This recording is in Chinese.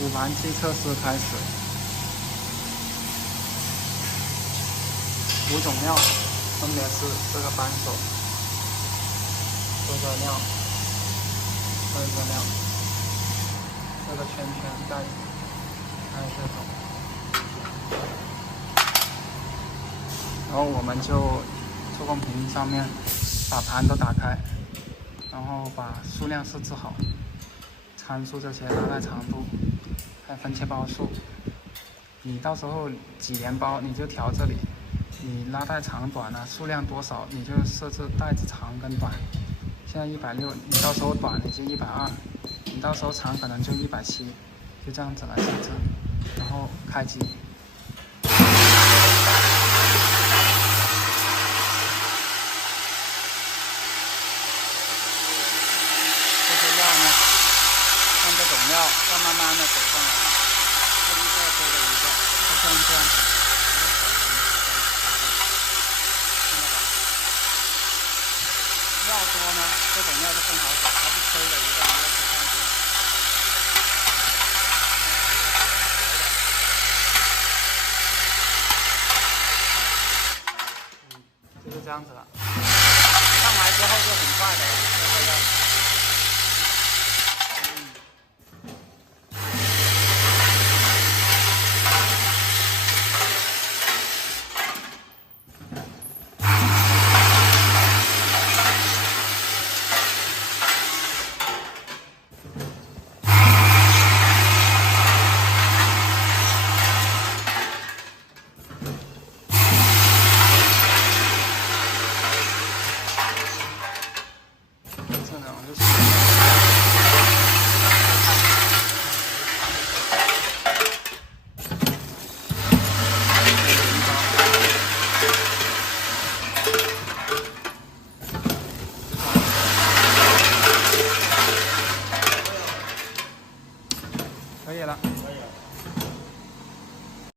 5盘机测试开始，5种料分别是这个扳手、这个料、这个料、这个圈圈盖子，还有这种。然后我们就触控屏上面把盘都打开，然后把数量设置好，参数这些拉带长度，还有分切包数。你到时候几连包你就调这里，你拉带长短啊，数量多少你就设置带子长跟短。现在160，你到时候短你就120，你到时候长可能就170，就这样子来设置，然后开机。像这种料要慢慢的走上来，这一个接着一个，就像这样子，看到吧？料多呢，这种料就更好走，它是推的一个一个推上去。就是这样子了，上来之后就很快的，这个料。可以了。